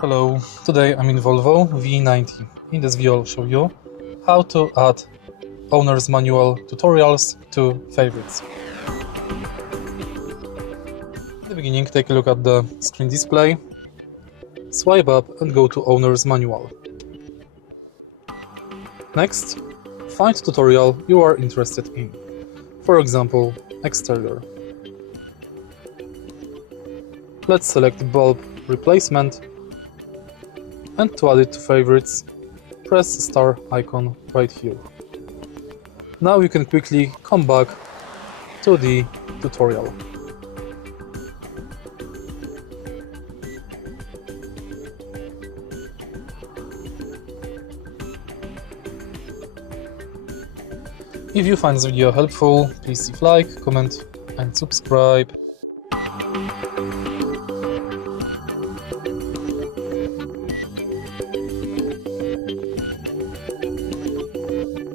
Hello, today I'm in Volvo V90. In this video I'll show you how to add owner's manual tutorials to favorites. In the beginning, take a look at the screen display, swipe up and go to owner's manual. Next, find tutorial you are interested in, for example, exterior. Let's select bulb replacement, and to add it to favorites, press the star icon right here. Now you can quickly come back to the tutorial. If you find this video helpful, please leave like, comment and subscribe.